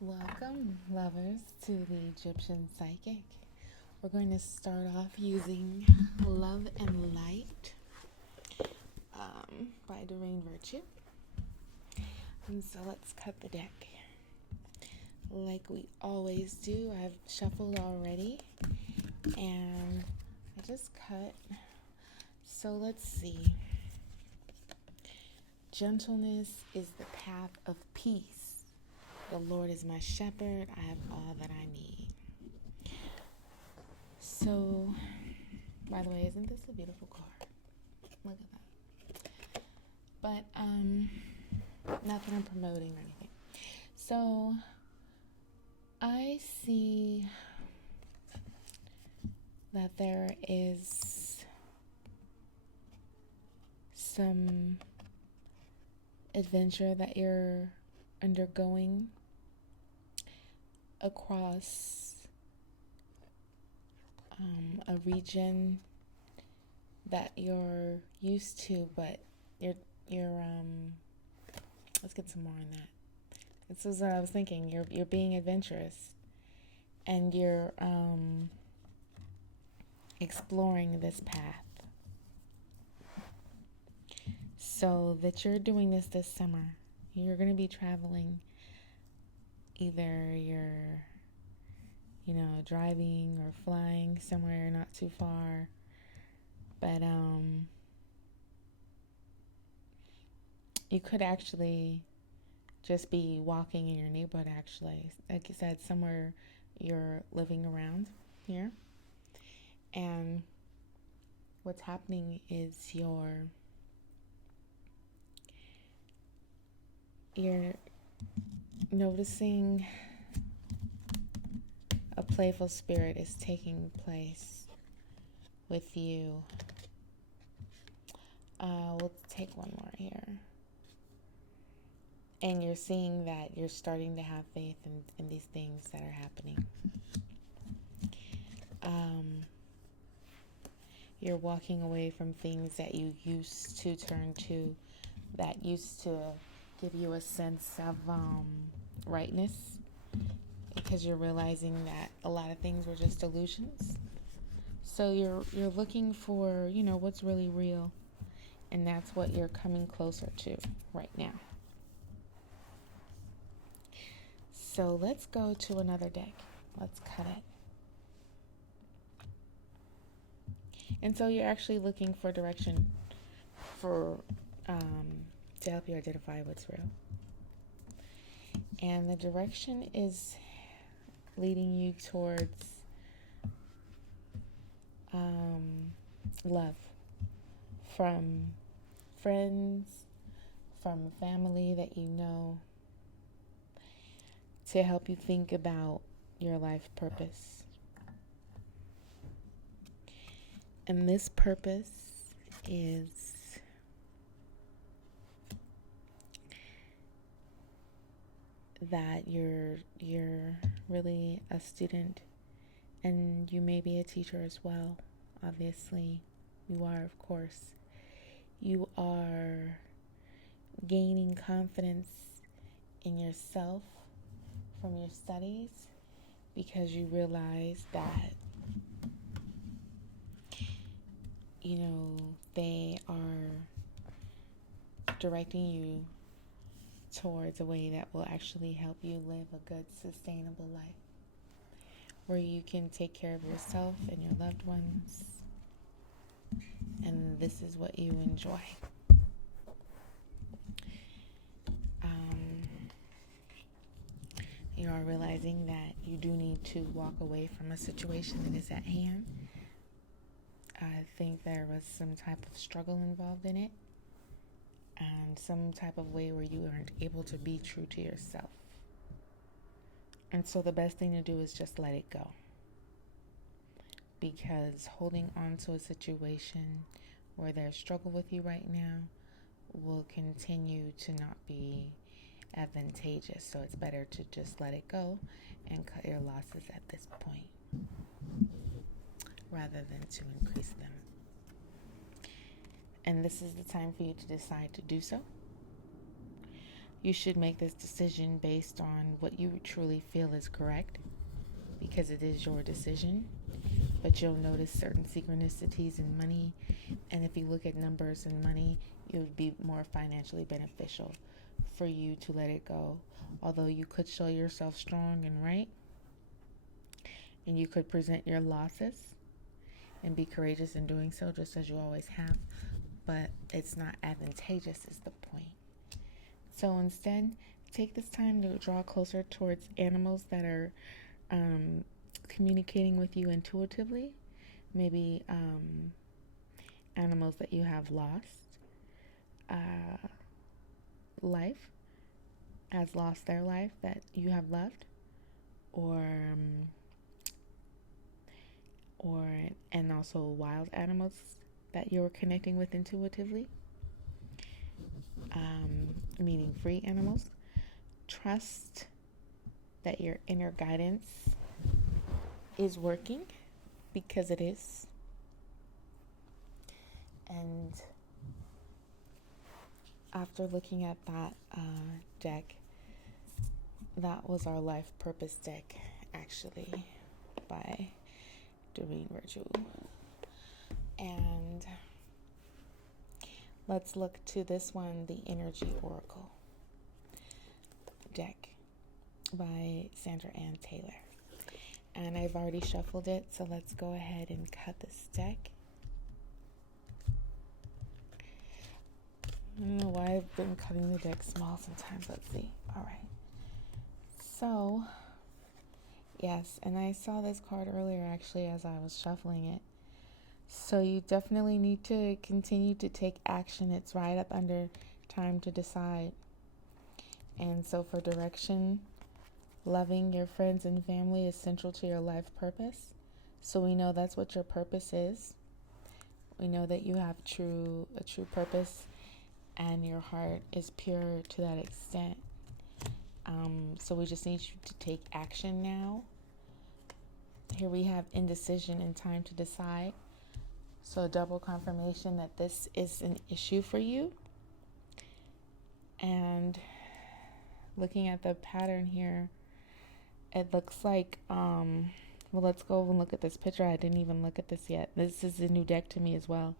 Welcome, lovers, to the Egyptian Psychic. We're going to start off using Love and Light by Doreen Virtue. And so let's cut the deck. Like we always do, I've shuffled already and I just cut. So let's see. Gentleness is the path of peace. The Lord is my shepherd. I have all that I need. So, by the way, isn't this a beautiful card? Look at that. But, not that I'm promoting or anything. So, I see that there is some adventure that you're undergoing across a region that you're used to, but you're let's get some more on that. This is what I was thinking. You're being adventurous and you're exploring this path. So that you're doing this summer. You're going to be traveling. Either you're driving or flying somewhere not too far. But you could actually just be walking in your neighborhood, actually. Like you said, somewhere you're living around here. And what's happening is you're noticing a playful spirit is taking place with you. We'll take one more here. And you're seeing that you're starting to have faith in these things that are happening. You're walking away from things that you used to turn to, that used to give you a sense of rightness, because you're realizing that a lot of things were just illusions. So you're looking for, what's really real, and that's what you're coming closer to right now. So let's go to another deck. Let's cut it. And so you're actually looking for direction to help you identify what's real. And the direction is leading you towards love from friends, from family that you know, to help you think about your life purpose. And this purpose is that you're really a student, and you may be a teacher as well. Obviously, you are, of course. You are gaining confidence in yourself from your studies because you realize that they are directing you towards a way that will actually help you live a good, sustainable life where you can take care of yourself and your loved ones, and this is what you enjoy. You are realizing that you do need to walk away from a situation that is at hand. I think there was some type of struggle involved in it, and some type of way where you aren't able to be true to yourself. And so the best thing to do is just let it go. Because holding on to a situation where there's struggle with you right now will continue to not be advantageous. So it's better to just let it go and cut your losses at this point rather than to increase them. And this is the time for you to decide to do so. You should make this decision based on what you truly feel is correct, because it is your decision. But you'll notice certain synchronicities in money, and if you look at numbers and money, it would be more financially beneficial for you to let it go. Although you could show yourself strong and right, and you could present your losses and be courageous in doing so, just as you always have, but it's not advantageous is the point. So instead, take this time to draw closer towards animals that are communicating with you intuitively. Maybe animals that you have lost. Life has lost their life that you have loved, and also wild animals that you're connecting with intuitively, meaning free animals. Trust that your inner guidance is working, because it is. And after looking at that deck, that was our life purpose deck, actually, by Doreen Virtue. And let's look to this one, the Energy Oracle deck by Sandra Ann Taylor. And I've already shuffled it, so let's go ahead and cut this deck. I don't know why I've been cutting the deck small sometimes. Let's see. All right. So, yes, and I saw this card earlier actually as I was shuffling it. So you definitely need to continue to take action. It's right up under time to decide. And so for direction, loving your friends and family is central to your life purpose. So we know that's what your purpose is. We know that you have a true purpose, and your heart is pure to that extent. So we just need you to take action now. Here we have indecision and time to decide. So double confirmation that this is an issue for you. And looking at the pattern here, it looks like, well, let's go and look at this picture. I didn't even look at this yet. This is a new deck to me as well.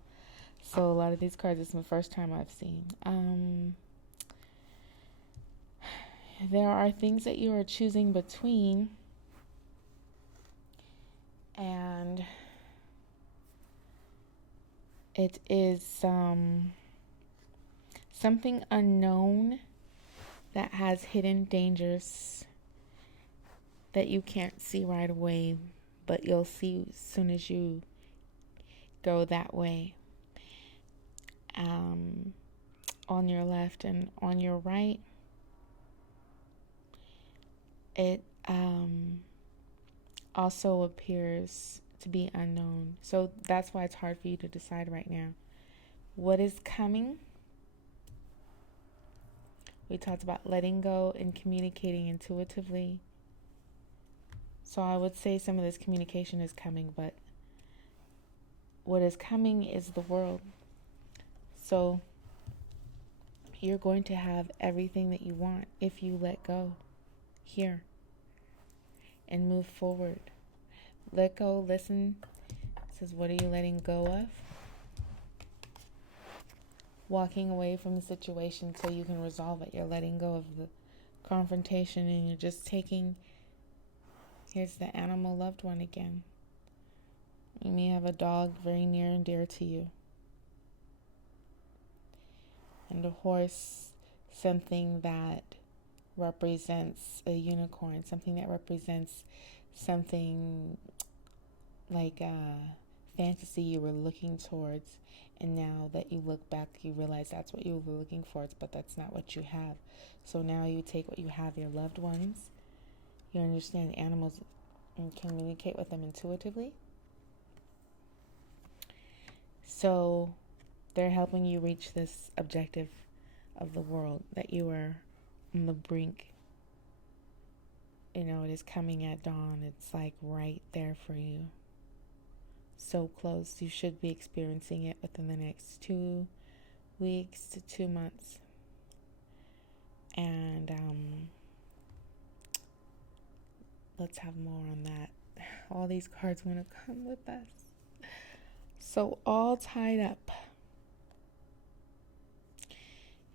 So a lot of these cards, it's the first time I've seen. There are things that you are choosing between, and it is something unknown that has hidden dangers that you can't see right away, but you'll see as soon as you go that way. On your left and on your right, it also appears to be unknown. So that's why it's hard for you to decide right now. What is coming? We talked about letting go and communicating intuitively. So I would say some of this communication is coming, but what is coming is the world. So you're going to have everything that you want if you let go here and move forward. Let go, listen. It says, what are you letting go of? Walking away from the situation so you can resolve it. You're letting go of the confrontation, and you're just taking, here's the animal loved one again. You may have a dog very near and dear to you. And a horse, something that represents a unicorn, something that represents something like a fantasy you were looking towards, and now that you look back, you realize that's what you were looking for, but that's not what you have. So now you take what you have, your loved ones, you understand animals and communicate with them intuitively. So they're helping you reach this objective of the world that you are on the brink. You know, it is coming at dawn. It's like right there for you. So close. You should be experiencing it within the next 2 weeks to 2 months. And let's have more on that. All these cards want to come with us. So, all tied up,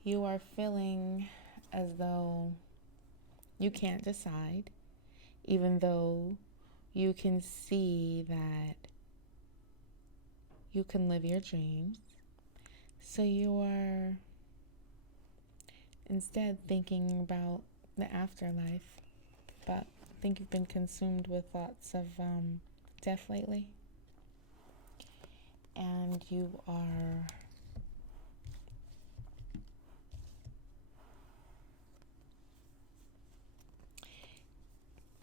you are feeling as though you can't decide, even though you can see that you can live your dreams. So you are instead thinking about the afterlife. But I think you've been consumed with thoughts of death lately. And you are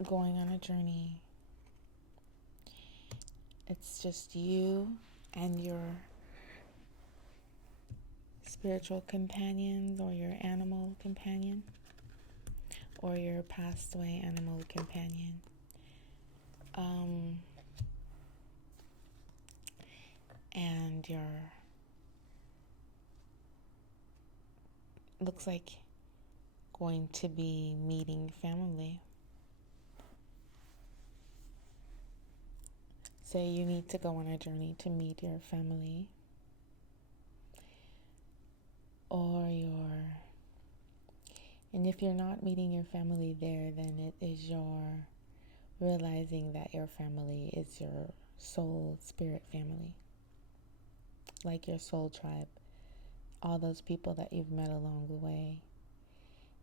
going on a journey. It's just you and your spiritual companions, or your animal companion, or your passed away animal companion. And you're, looks like, going to be meeting family. Say you need to go on a journey to meet your family, and if you're not meeting your family there, then it is your realizing that your family is your soul spirit family, like your soul tribe, all those people that you've met along the way.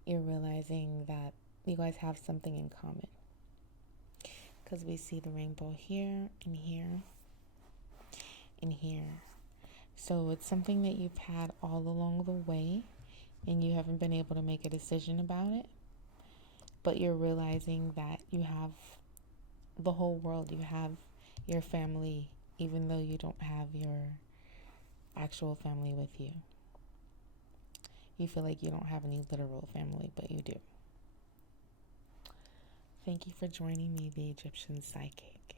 You're realizing that you guys have something in common, because we see the rainbow here and here and here. So it's something that you've had all along the way, and you haven't been able to make a decision about it, but you're realizing that you have the whole world. You have your family, even though you don't have your actual family with you. You feel like you don't have any literal family, but you do. Thank you for joining me, the Egyptian Psychic.